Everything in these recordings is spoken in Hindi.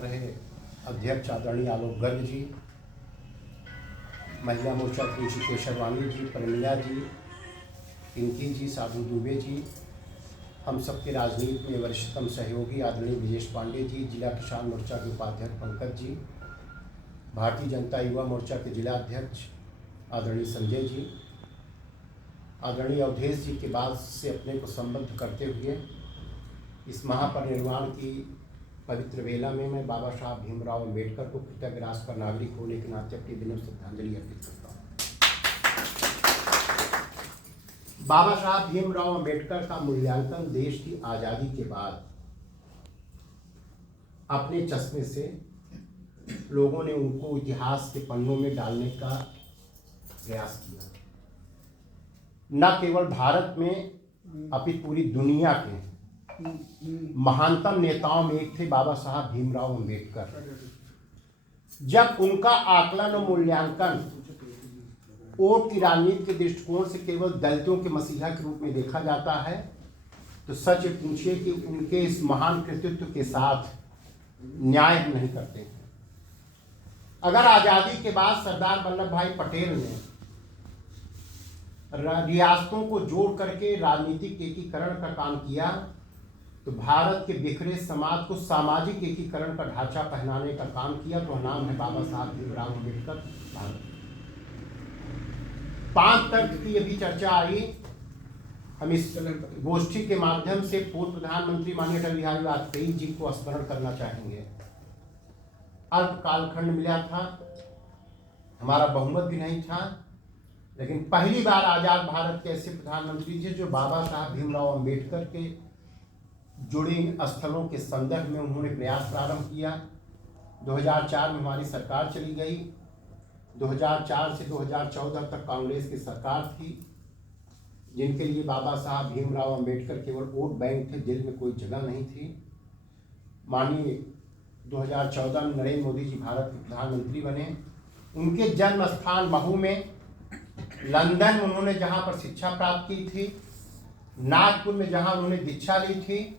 रहे अध्यक्ष आदरणीय आलोक गर्ग जी, महिला मोर्चा श्री केशरवाणी जी, प्रमिला जी, पिंकी जी, साधु दुबे जी, हम सबके राजनीति में वरिष्ठतम सहयोगी आदरणीय विजेश पांडे जी, जिला किसान मोर्चा के उपाध्यक्ष पंकज जी, भारतीय जनता युवा मोर्चा के जिला अध्यक्ष आदरणीय संजय जी, आदरणीय अवधेश जी के बाद से अपने को संबद्ध करते हुए इस महापरिनिर्वाण की पवित्र वेला में मैं बाबा साहब भीमराव अम्बेडकर को कृतज्ञ राष्ट्र का नागरिक होने के नाते अपनी विनम्र श्रद्धांजलि अर्पित करता हूँ। बाबा साहब भीमराव अम्बेडकर का मूल्यांकन देश की आज़ादी के बाद अपने चश्मे से लोगों ने उनको इतिहास के पन्नों में डालने का प्रयास किया। न केवल भारत में अपितु पूरी दुनिया के महानतम नेताओं में एक थे बाबा साहब भीमराव अम्बेडकर। जब उनका आकलन और मूल्यांकन वोट की राजनीति के दृष्टिकोण से केवल दलितों के मसीहा के रूप में देखा जाता है, तो सच पूछिए कि उनके इस महान कृतित्व के साथ न्याय हम नहीं करते हैं। अगर आज़ादी के बाद सरदार वल्लभ भाई पटेल ने रियासतों को जोड़ करके राजनीतिक एकीकरण का काम किया, तो भारत के बिखरे समाज को सामाजिक एकीकरण का ढांचा पहनाने का काम किया, तो नाम है बाबा साहब भीमराव अम्बेडकर। भारत 5 तर्क की अभी चर्चा आई। हम इस गोष्ठी के माध्यम से पूर्व प्रधानमंत्री माननीय अटल बिहारी वाजपेयी जी को स्मरण करना चाहेंगे। अल्प कालखंड मिला था, हमारा बहुमत भी नहीं था, लेकिन पहली बार आजाद भारत के ऐसे प्रधानमंत्री थे जो बाबा साहब भीमराव अम्बेडकर के जुड़े स्थलों के संदर्भ में उन्होंने प्रयास प्रारंभ किया। 2004 में हमारी सरकार चली गई। 2004 से 2014 तक कांग्रेस की सरकार थी, जिनके लिए बाबा साहब भीमराव अम्बेडकर केवल वोट बैंक थे, दिल में कोई जगह नहीं थी। माननीय 2014 में नरेंद्र मोदी जी भारत के प्रधानमंत्री बने। उनके जन्म स्थान महू में, लंदन में उन्होंने जहाँ पर शिक्षा प्राप्त की थी, नागपुर में जहाँ उन्होंने दीक्षा ली थी,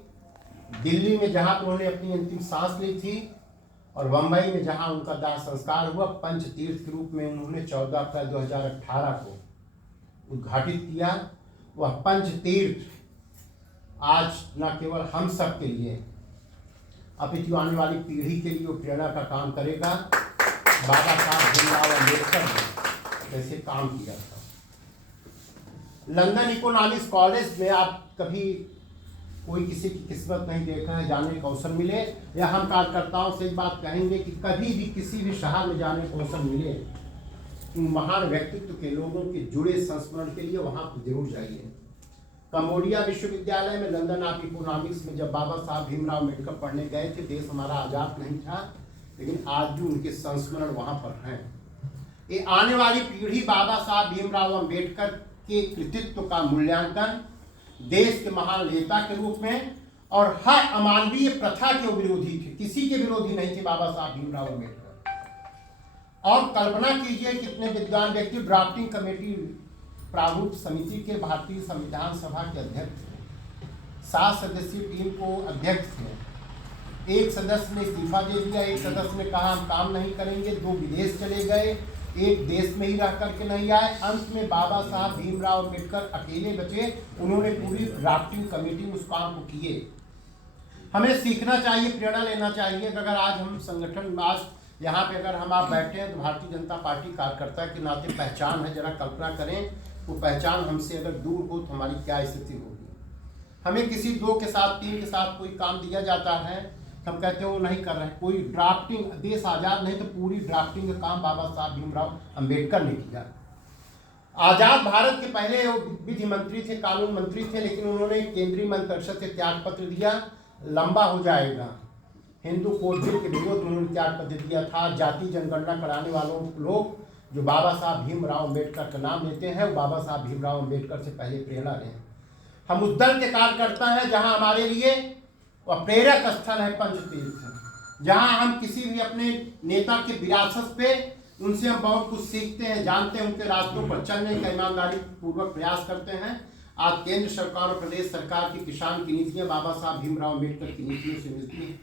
दिल्ली में जहाँ पर उन्होंने अपनी अंतिम सांस ली थी, और बम्बई में जहाँ उनका दाह संस्कार हुआ, पंच तीर्थ के रूप में उन्होंने 14 अप्रैल 2018 को उद्घाटित किया। वह पंच तीर्थ आज न केवल हम सब के लिए अपितु आने वाली पीढ़ी के लिए प्रेरणा का काम करेगा। बाबा साहब भीमराव अम्बेडकर ने ऐसे काम किया था। लंदन इकोनॉमिक्स कॉलेज में आप कभी कोई किसी की किस्मत नहीं देखा है जाने का अवसर मिले, या हम कार्यकर्ताओं से एक बात कहेंगे कि कभी भी किसी भी शहर में जाने का अवसर मिले, उन महान व्यक्तित्व के लोगों के जुड़े संस्मरण के लिए वहाँ पर जरूर जाइए। कंबोडिया विश्वविद्यालय में लंदन ऑफ इकोनॉमिक्स में जब बाबा साहब भीमराव अम्बेडकर पढ़ने गए थे, देश हमारा आज़ाद नहीं था, लेकिन आज भी उनके संस्मरण वहाँ पर हैं। ये आने वाली पीढ़ी बाबा साहब भीमराव अम्बेडकर के कृतित्व का मूल्यांकन देश के महान नेता के रूप में और हर अमानवीय प्रथा के विरोधी थे, किसी के विरोधी नहीं थे बाबा साहब भीमराव अम्बेडकर। और कल्पना कीजिए कितने विद्वान व्यक्ति ड्राफ्टिंग कमेटी प्रारूप समिति के भारतीय संविधान सभा के अध्यक्ष थे, 7 सदस्यीय टीम को अध्यक्ष थे। एक सदस्य ने इस्तीफा दे दिया, एक सदस्य ने कहा हम काम नहीं करेंगे, 2 विदेश चले गए, एक देश में ही रह करके नहीं आए। अंत में बाबा साहब भीमराव अम्बेडकर अकेले बचे, उन्होंने पूरी ड्राफ्टिंग कमेटी में उस काम को किए। हमें सीखना चाहिए, प्रेरणा लेना चाहिए कि अगर आज हम संगठन आज यहाँ पे अगर हम आप बैठे हैं तो भारतीय जनता पार्टी कार्यकर्ता के नाते पहचान है। जरा कल्पना करें वो पहचान हमसे अगर दूर हो तो हमारी क्या स्थिति होगी। हमें किसी 2 के साथ 3 के साथ कोई काम दिया जाता है, हम कहते हैं वो नहीं कर रहे हैं। कोई ड्राफ्टिंग, देश आज़ाद नहीं तो पूरी ड्राफ्टिंग का काम बाबा साहब भीमराव अम्बेडकर ने किया। आज़ाद भारत के पहले वो विधि मंत्री थे, कानून मंत्री थे, लेकिन उन्होंने केंद्रीय मंत्रिपरिषद से त्याग पत्र दिया। लंबा हो जाएगा। हिंदू कोड बिल के विरोध में उन्होंने त्याग पत्र दिया था। जाति जनगणना कराने वालों लोग जो बाबा साहब भीमराव अम्बेडकर का नाम लेते हैं, वो बाबा साहब भीमराव अम्बेडकर से पहले प्रेरणा लें। हम उस दल के कार्यकर्ता हैं जहाँ हमारे लिए वह प्रेरक स्थल है पंच तीर्थ, जहाँ हम किसी भी अपने नेता के विरासत पे उनसे हम बहुत कुछ सीखते हैं, जानते हैं, उनके रास्तों पर चलने का ईमानदारी पूर्वक प्रयास करते हैं। आज केंद्र सरकार और प्रदेश सरकार की किसान की नीतियाँ बाबा साहब भीमराव अम्बेडकर की नीतियों से मिलती हैं।